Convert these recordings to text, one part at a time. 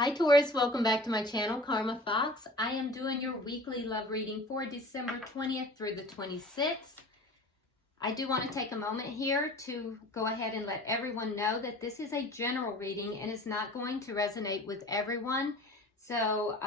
Hi Taurus, welcome back to my channel, Karma Fox. I am doing your weekly love reading for December 20th through the 26th. I do want to take a moment here to go ahead and let everyone know that this is a general reading and it's not going to resonate with everyone. So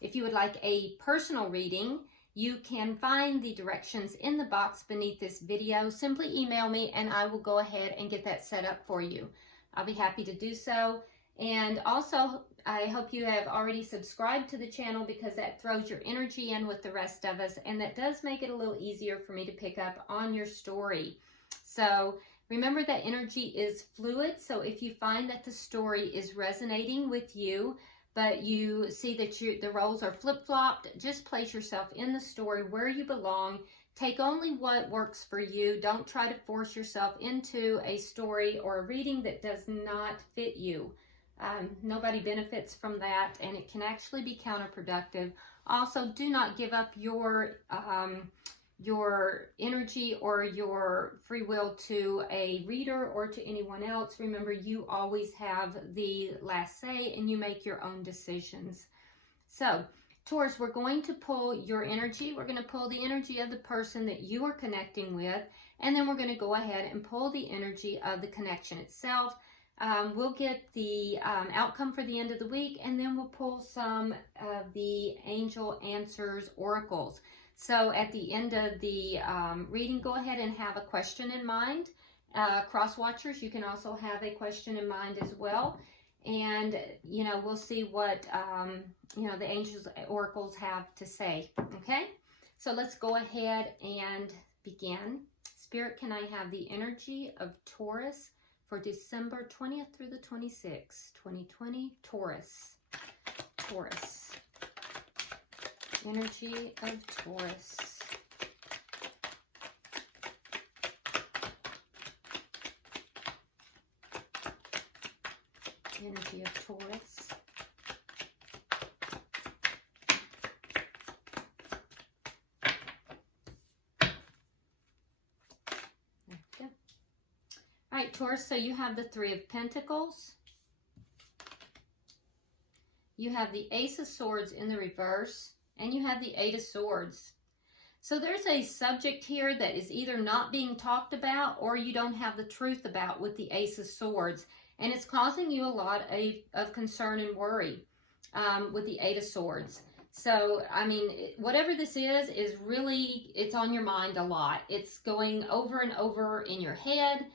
if you would like a personal reading, you can find the directions in the box beneath this video. Simply email me and I will go ahead and get that set up for you. I'll be happy to do so. And also, I hope you have already subscribed to the channel because that throws your energy in with the rest of us, and that does make it a little easier for me to pick up on your story. So remember that energy is fluid, so if you find that the story is resonating with you, but you see that the roles are flip-flopped, just place yourself in the story where you belong. Take only what works for you. Don't try to force yourself into a story or a reading that does not fit you. Nobody benefits from that, and it can actually be counterproductive. Also, do not give up your energy or your free will to a reader or to anyone else. Remember, you always have the last say, and you make your own decisions. So, Taurus, we're going to pull your energy. We're going to pull the energy of the person that you are connecting with, and then we're going to go ahead and pull the energy of the connection itself. We'll get the outcome for the end of the week, and then we'll pull some of the angel answers oracles. So at the end of the reading, go ahead and have a question in mind. Cross watchers, you can also have a question in mind as well. And, you know, we'll see what, the angels oracles have to say. Okay, so let's go ahead and begin. Spirit, can I have the energy of Taurus for December 20th through the 26th, 2020, Taurus. Taurus. Energy of Taurus. Energy of Taurus. All right, Taurus, so you have the Three of Pentacles. You have the Ace of Swords in the reverse, and you have the Eight of Swords. So there's a subject here that is either not being talked about or you don't have the truth about with the Ace of Swords, and it's causing you a lot of concern and worry with the Eight of Swords. So, I mean, whatever this is really, it's on your mind a lot. It's going over and over in your head.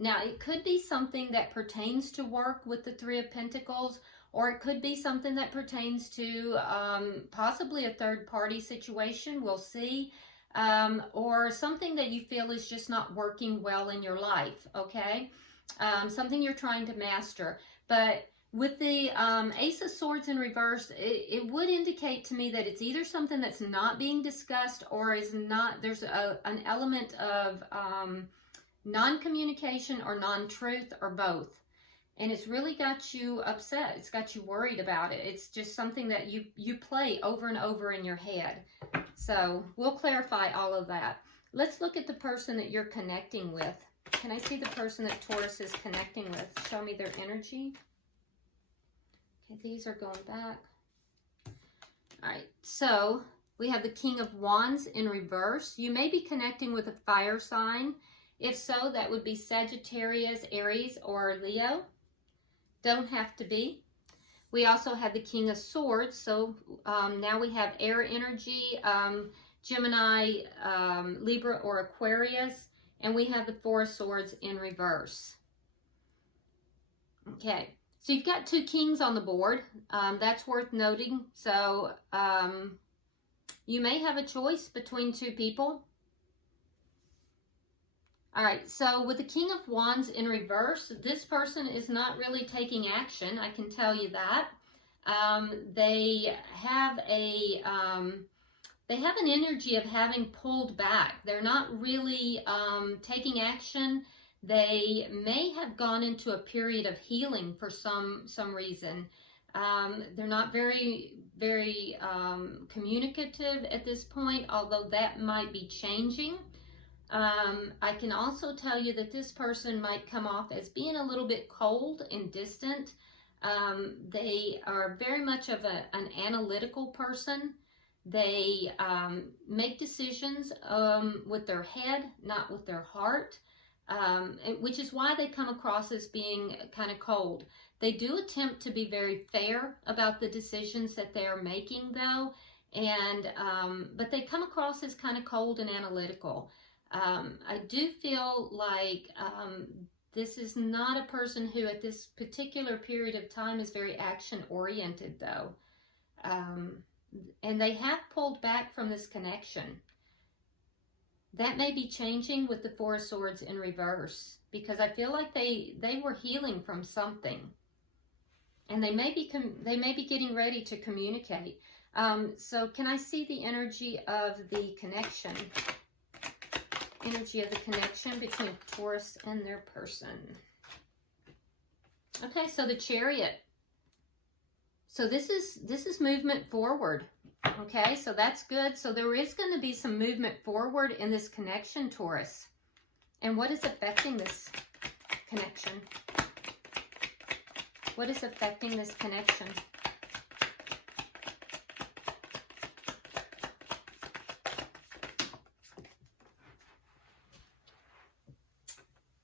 Now, it could be something that pertains to work with the Three of Pentacles, or it could be something that pertains to possibly a third-party situation, we'll see, or something that you feel is just not working well in your life, okay? Something you're trying to master. But with the Ace of Swords in reverse, it would indicate to me that it's either something that's not being discussed or is not, there's an element of non-communication or non-truth or both. And it's really got you upset. It's got you worried about it. It's just something that you play over and over in your head. So we'll clarify all of that. Let's look at the person that you're connecting with. Can I see the person that Taurus is connecting with? Show me their energy. Okay, these are going back. All right, so we have the King of Wands in reverse. You may be connecting with a fire sign. If so, that would be Sagittarius, Aries, or Leo. Don't have to be. We also have the King of Swords. So now we have air energy, Gemini, Libra, or Aquarius. And we have the Four of Swords in reverse. Okay, so you've got two kings on the board. That's worth noting. So you may have a choice between two people. All right, so with the King of Wands in reverse, this person is not really taking action. I can tell you that. They have an energy of having pulled back. They're not really taking action. They may have gone into a period of healing for some reason. They're not very communicative at this point, although that might be changing. I can also tell you that this person might come off as being a little bit cold and distant. They are very much of an analytical person. They make decisions with their head, not with their heart, which is why they come across as being kind of cold. They do attempt to be very fair about the decisions that they are making, though, and but they come across as kind of cold and analytical. I do feel like this is not a person who at this particular period of time is very action-oriented, though. And they have pulled back from this connection. That may be changing with the Four of Swords in reverse, because I feel like they were healing from something. And they may be getting ready to communicate. So can I see the energy of the connection? Energy of the connection between Taurus and their person. Okay, so the Chariot. So this is movement forward. Okay, so that's good. So there is going to be some movement forward in this connection, Taurus. And what is affecting this connection? What is affecting this connection?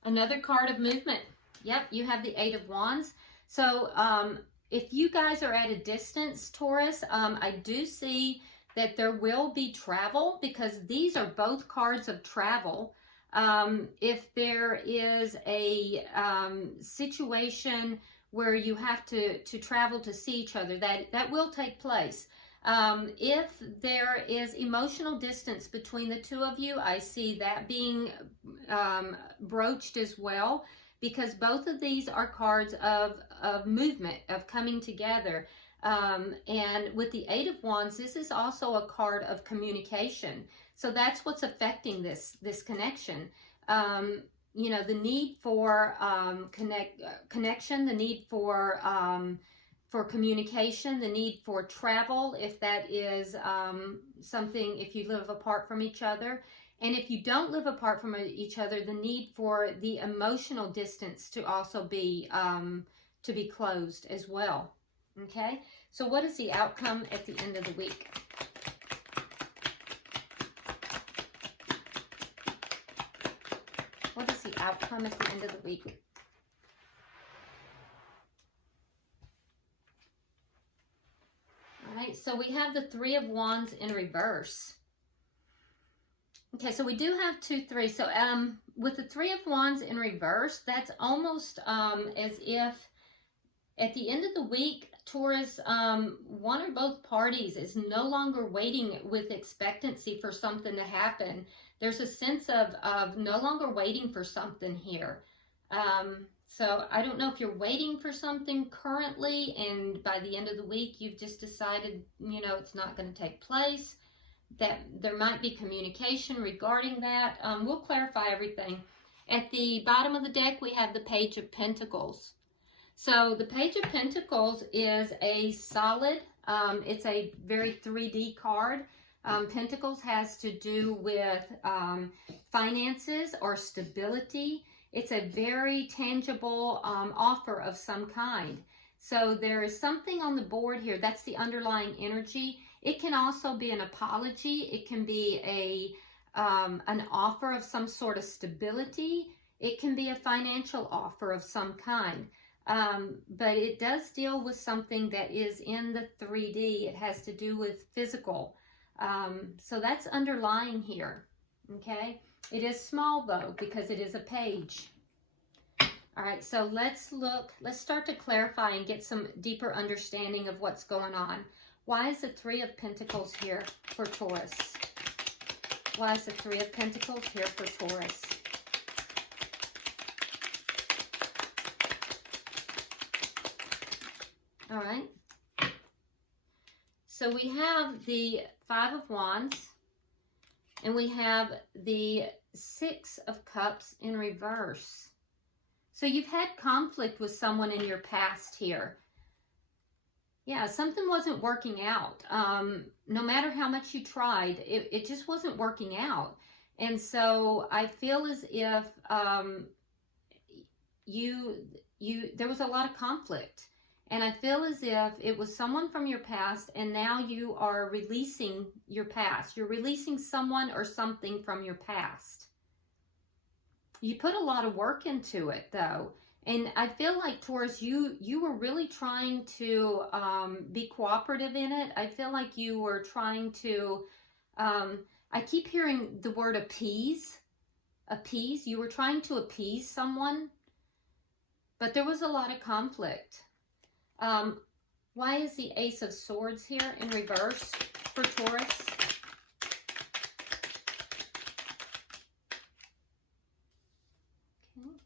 Another card of movement. Yep, you have the Eight of Wands. So if you guys are at a distance, Taurus, I do see that there will be travel, because these are both cards of travel. If there is a situation where you have to travel to see each other, that will take place. If there is emotional distance between the two of you, I see that being broached as well, because both of these are cards of movement, of coming together. And with the Eight of Wands, this is also a card of communication. So that's what's affecting this connection. You know, the need for connection, the need for communication, the need for travel, if that is something, if you live apart from each other. And if you don't live apart from each other, the need for the emotional distance to also be closed as well. Okay, so what is the outcome at the end of the week? What is the outcome at the end of the week? All right, so we have the Three of Wands in reverse. Okay, so we do have 2, 3. So with the Three of Wands in reverse, that's almost as if at the end of the week, Taurus, one or both parties is no longer waiting with expectancy for something to happen. There's a sense of no longer waiting for something here. So I don't know if you're waiting for something currently, and by the end of the week, you've just decided, you know, it's not going to take place. That there might be communication regarding that. We'll clarify everything. At the bottom of the deck, we have the Page of Pentacles. So the Page of Pentacles is a solid, it's a very 3D card. Pentacles has to do with finances or stability. It's a very tangible offer of some kind. So there is something on the board here. That's the underlying energy. It can also be an apology. It can be an offer of some sort of stability. It can be a financial offer of some kind. But it does deal with something that is in the 3D. It has to do with physical. So that's underlying here. Okay. It is small though, because it is a page. All right, so let's start to clarify and get some deeper understanding of what's going on. Why is the Three of Pentacles here for Taurus? Why is the Three of Pentacles here for Taurus? All right. So we have the Five of Wands, and we have the Six of Cups in reverse. So you've had conflict with someone in your past here. Yeah, something wasn't working out. No matter how much you tried, it just wasn't working out. And so I feel as if there was a lot of conflict. And I feel as if it was someone from your past, and now you are releasing your past. You're releasing someone or something from your past. You put a lot of work into it, though. And I feel like, Taurus, you were really trying to be cooperative in it. I feel like you were trying to, I keep hearing the word appease. Appease. You were trying to appease someone. But there was a lot of conflict. Why is the Ace of Swords here in reverse for Taurus? Okay.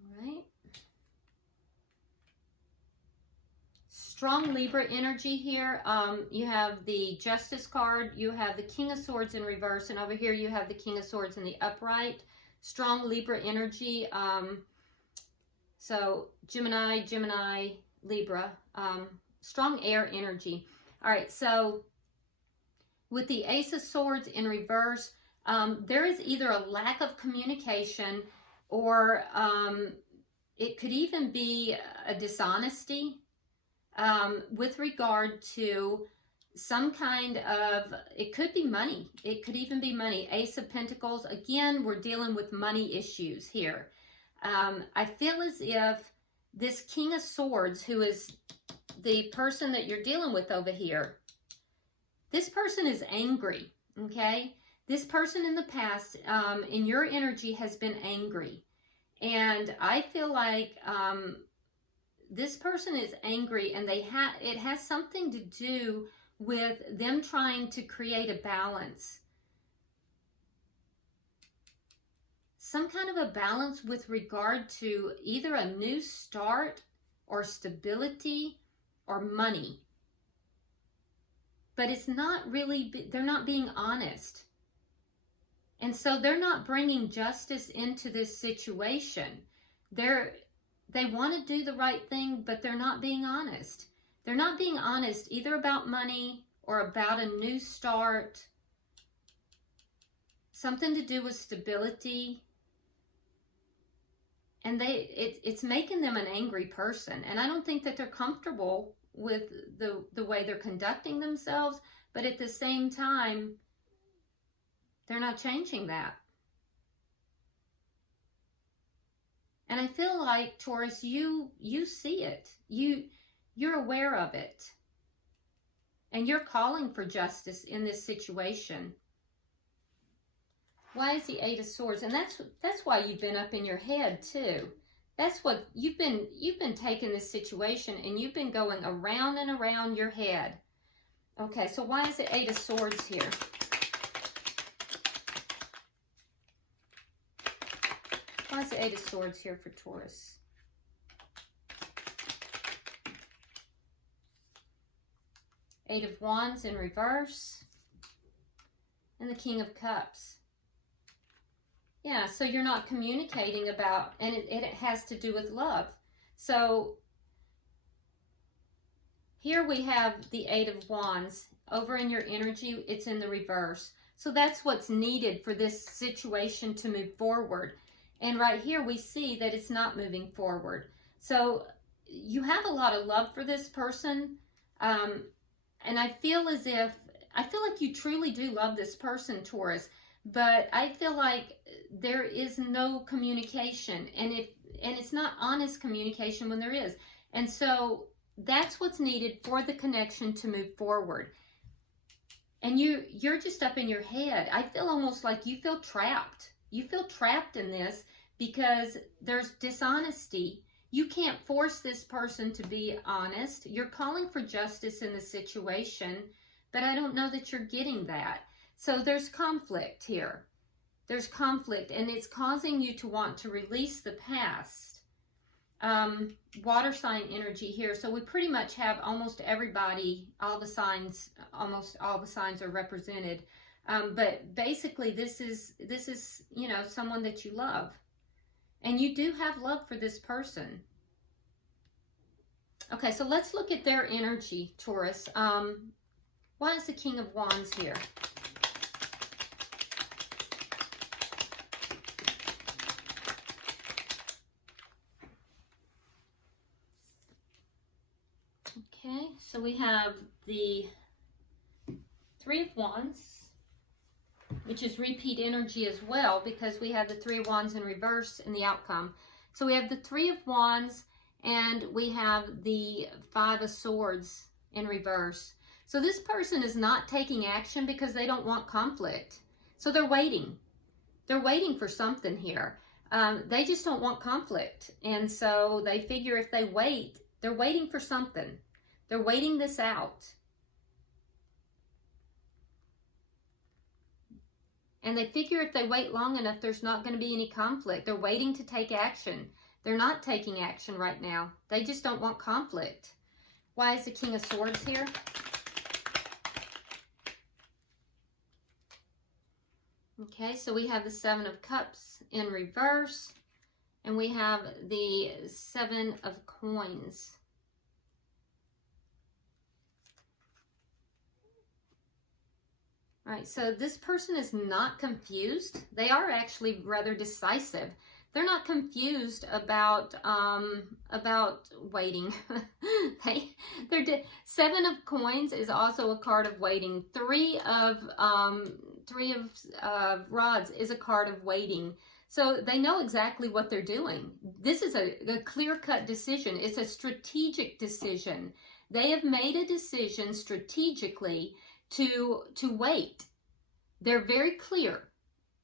All right. Strong Libra energy here. You have the Justice card. You have the King of Swords in reverse. And over here you have the King of Swords in the upright. Strong Libra energy. So Gemini, Libra. Strong air energy. All right, so with the Ace of Swords in reverse, there is either a lack of communication, or it could even be a dishonesty with regard to some kind of, it could be money. It could even be money. Ace of Pentacles. Again, we're dealing with money issues here. I feel as if this King of Swords, who is the person that you're dealing with over here, this person is angry, okay? This person in the past, in your energy, has been angry. And I feel like this person is angry, and it has something to do with them trying to create a balance. Some kind of a balance with regard to either a new start or stability or money. But it's not really, they're not being honest. And so they're not bringing justice into this situation. They want to do the right thing, but they're not being honest. They're not being honest either about money or about a new start. Something to do with stability. And it's making them an angry person. And I don't think that they're comfortable with the way they're conducting themselves. But at the same time, they're not changing that. And I feel like, Taurus, you see it. You're aware of it. And you're calling for justice in this situation. Why is the Eight of Swords? And that's why you've been up in your head too. That's what you've been taking this situation, and you've been going around and around your head. Okay, so why is the Eight of Swords here? Why is the Eight of Swords here for Taurus? Eight of Wands in reverse. And the King of Cups. Yeah, so you're not communicating about, and it has to do with love. So here we have the Eight of Wands. Over in your energy, it's in the reverse. So that's what's needed for this situation to move forward. And right here we see that it's not moving forward. So you have a lot of love for this person. And I feel like you truly do love this person, Taurus. But I feel like there is no communication, and it's not honest communication when there is. And so that's what's needed for the connection to move forward. And you're just up in your head. I feel almost like you feel trapped. You feel trapped in this because there's dishonesty. You can't force this person to be honest. You're calling for justice in the situation, but I don't know that you're getting that. So there's conflict here. There's conflict, and it's causing you to want to release the past. Water sign energy here. So we pretty much have almost everybody, almost all the signs are represented. But basically this is, someone that you love. And you do have love for this person. Okay, so let's look at their energy, Taurus. Why is the King of Wands here? so we have the Three of Wands, which is repeat energy as well, because we have the Three of Wands in reverse in the outcome. So we have the Three of Wands, and we have the Five of Swords in reverse. So this person is not taking action because they don't want conflict. So they're waiting. They're waiting for something here. They just don't want conflict. And so they figure if they wait, they're waiting for something. They're waiting this out. And they figure if they wait long enough, there's not going to be any conflict. They're waiting to take action. They're not taking action right now. They just don't want conflict. Why is the King of Swords here? Okay, so we have the Seven of Cups in reverse, and we have the Seven of Coins. All right, so this person is not confused. They are actually rather decisive. They're not confused about waiting. Seven of Coins is also a card of waiting. Three of Rods is a card of waiting. So they know exactly what they're doing. This is a clear-cut decision. It's a strategic decision. They have made a decision strategically to wait. They're very clear.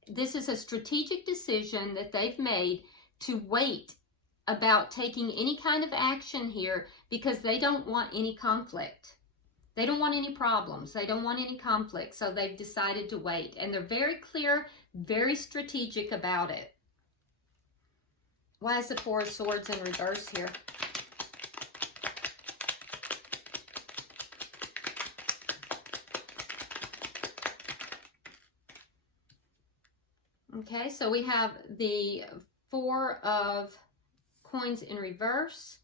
This is a strategic decision that they've made to wait about taking any kind of action here because they don't want any conflict. They don't want any problems. They don't want any conflict. So they've decided to wait. And they're very clear, very strategic about it. Why is the Four of Swords in reverse here? Okay, so we have the Four of Coins in reverse.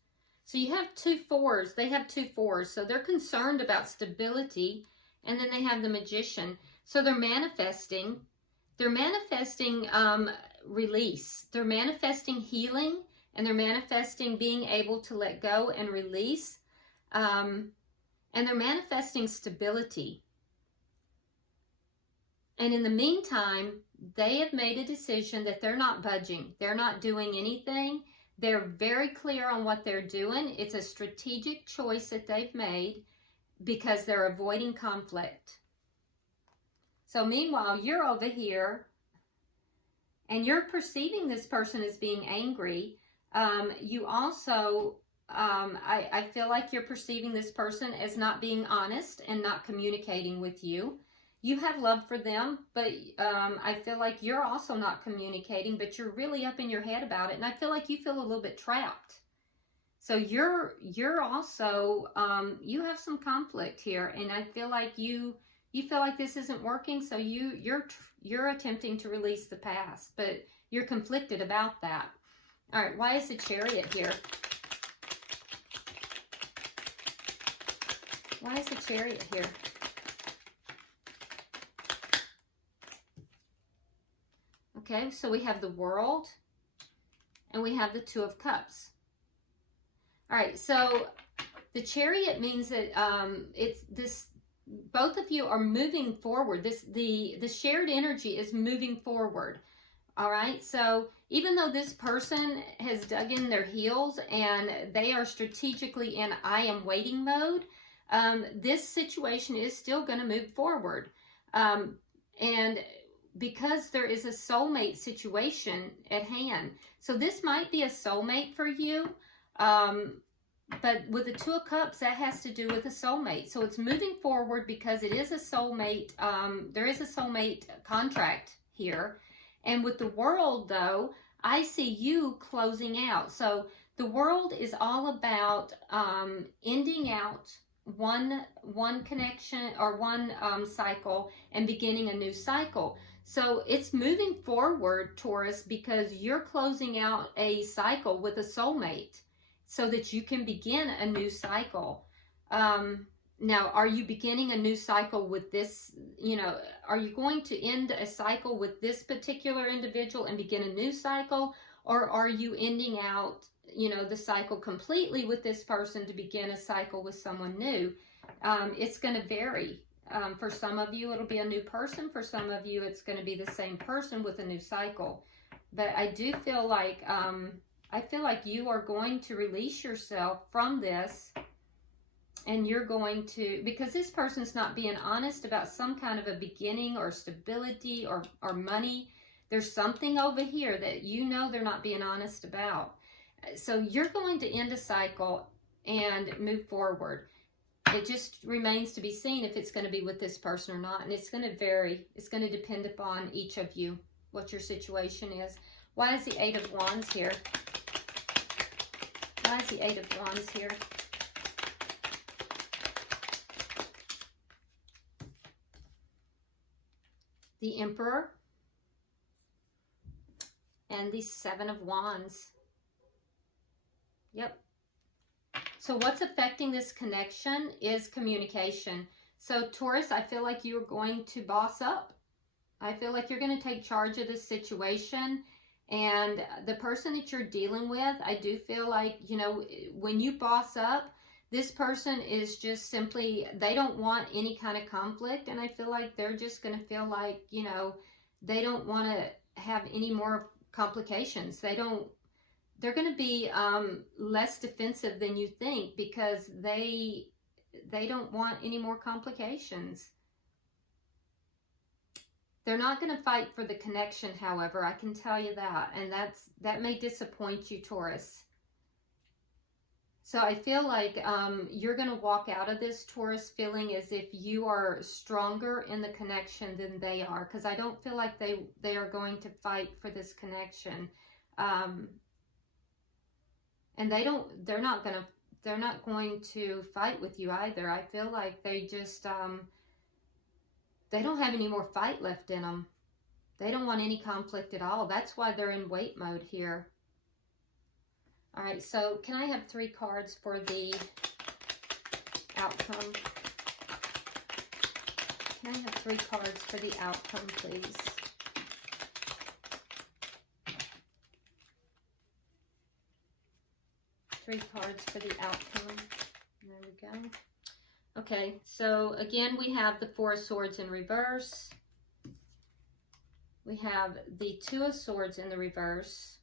So you have two fours. They have two fours. So they're concerned about stability. And then they have the Magician. So they're manifesting. They're manifesting release. They're manifesting healing. And they're manifesting being able to let go and release. And they're manifesting stability. And in the meantime, they have made a decision that they're not budging. They're not doing anything. They're very clear on what they're doing. It's a strategic choice that they've made because they're avoiding conflict. So meanwhile, you're over here and you're perceiving this person as being angry. You also, I feel like you're perceiving this person as not being honest and not communicating with you. You have love for them, but I feel like you're also not communicating, but you're really up in your head about it. And I feel like you feel a little bit trapped. So you're also, you have some conflict here. And I feel like you feel like this isn't working. So you're attempting to release the past, but you're conflicted about that. All right, why is the Chariot here? Why is the Chariot here? Okay, so we have the World, and we have the Two of Cups. All right, so the Chariot means that it's this. Both of you are moving forward. The shared energy is moving forward. All right, so even though this person has dug in their heels and they are strategically in I am waiting mode, this situation is still going to move forward, and because there is a soulmate situation at hand. So this might be a soulmate for you, but with the Two of Cups, that has to do with a soulmate. So it's moving forward because it is a soulmate. There is a soulmate contract here. And with the World, though, I see you closing out. So the World is all about ending out one connection or one cycle and beginning a new cycle. So it's moving forward, Taurus, because you're closing out a cycle with a soulmate so that you can begin a new cycle. Now, are you beginning a new cycle with this, are you going to end a cycle with this particular individual and begin a new cycle? Or are you ending out you know, the cycle completely with this person to begin a cycle with someone new. It's going to vary. For some of you, it'll be a new person. For some of you, it's going to be the same person with a new cycle. But I do feel like, you are going to release yourself from this, and you're going to, because this person's not being honest about some kind of a beginning or stability or money. There's something over here that you know they're not being honest about. So you're going to end a cycle and move forward. It just remains to be seen if it's going to be with this person or not. And it's going to vary. It's going to depend upon each of you, what your situation is. Why is the Eight of Wands here? Why is the Eight of Wands here? The Emperor. And the Seven of Wands. Yep. So what's affecting this connection is communication. So Taurus, I feel like you're going to boss up. I feel like you're going to take charge of this situation. And the person that you're dealing with, I do feel like, you know, when you boss up, this person is just simply, they don't want any kind of conflict. And I feel like they're just going to feel like, you know, they don't want to have any more complications. They're going to be less defensive than you think, because they don't want any more complications. They're not going to fight for the connection, however, I can tell you that. And that may disappoint you, Taurus. So I feel like you're going to walk out of this, Taurus, feeling as if you are stronger in the connection than they are. Because I don't feel like they are going to fight for this connection. And they're not going to fight with you either. I feel like they just, they don't have any more fight left in them. They don't want any conflict at all. That's why they're in wait mode here. All right, so can I have 3 cards for the outcome? Can I have 3 cards for the outcome, please? Three cards for the outcome. There we go. Okay, so again, we have the Four of Swords in reverse. We have the Two of Swords in the reverse.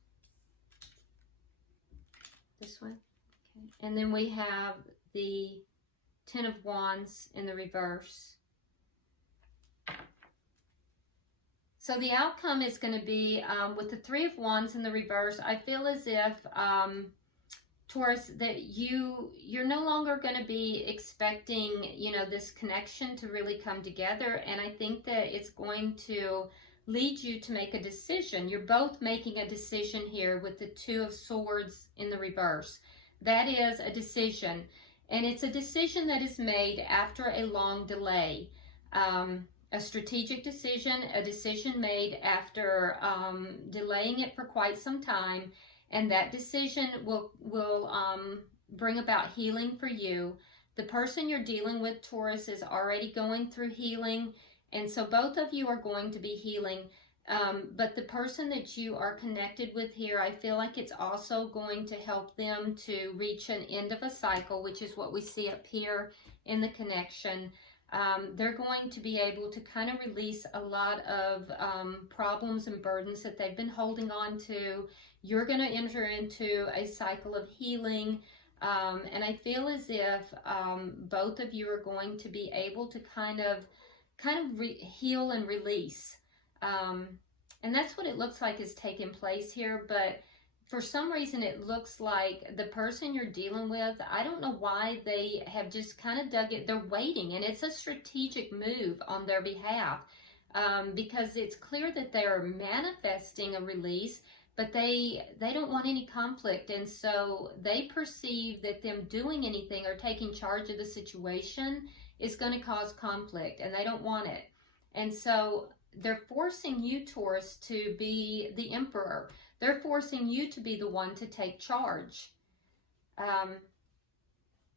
This one. Okay. And then we have the Ten of Wands in the reverse. So the outcome is going to be, with the Three of Wands in the reverse, I feel as if, Taurus, that you're no longer going to be expecting, you know, this connection to really come together. And I think that it's going to lead you to make a decision. You're both making a decision here with the Two of Swords in the reverse. That is a decision. And it's a decision that is made after a long delay. A strategic decision, a decision made after delaying it for quite some time. And that decision will bring about healing for you. The person you're dealing with, Taurus, is already going through healing. And so both of you are going to be healing. But the person that you are connected with here, I feel like it's also going to help them to reach an end of a cycle, which is what we see up here in the connection. They're going to be able to kind of release a lot of problems and burdens that they've been holding on to. You're going to enter into a cycle of healing. And I feel as if both of you are going to be able to kind of heal and release. And that's what it looks like is taking place here. But for some reason, it looks like the person you're dealing with, I don't know why they have just kind of dug it. They're waiting, and it's a strategic move on their behalf, because it's clear that they're manifesting a release, but they don't want any conflict. And so they perceive that them doing anything or taking charge of the situation is going to cause conflict, and they don't want it. And so they're forcing you, Taurus, to be the emperor. They're forcing you to be the one to take charge. And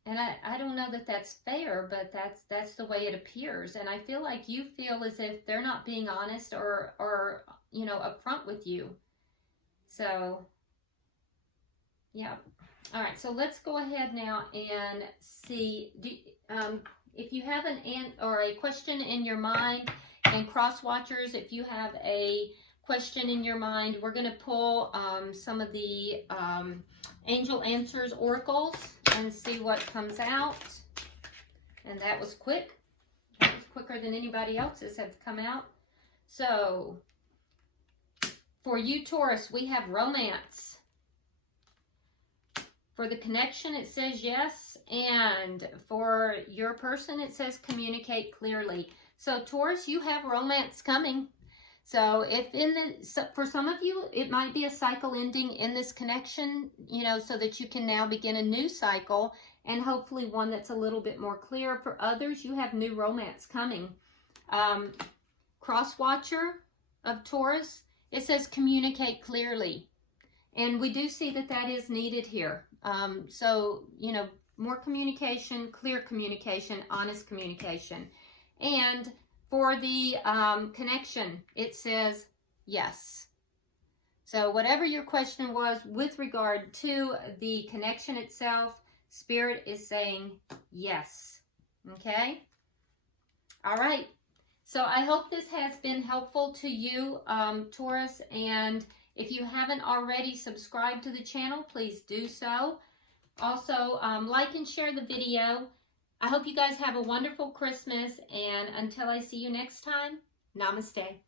I don't know that that's fair, but that's the way it appears. And I feel like you feel as if they're not being honest or you know, upfront with you. So, Yeah. All right, so let's go ahead now and see if you have a question in your mind, and cross watchers, if you have a question in your mind, we're going to pull some of the angel answers oracles and see what comes out. And that was quick. That was quicker than anybody else's have come out. So for you, Taurus, we have romance. For the connection, it says yes. And for your person, it says communicate clearly. So Taurus, you have romance coming. So for some of you, it might be a cycle ending in this connection, you know, so that you can now begin a new cycle, and hopefully one that's a little bit more clear. For others, you have new romance coming. Cross watcher of Taurus, it says communicate clearly. And we do see that that is needed here. So, you know, more communication, clear communication, honest communication. And for the connection, it says yes. So whatever your question was with regard to the connection itself, Spirit is saying yes. Okay? All right. So I hope this has been helpful to you, Taurus. And if you haven't already subscribed to the channel, please do so. Also, like and share the video. I hope you guys have a wonderful Christmas, and until I see you next time, namaste.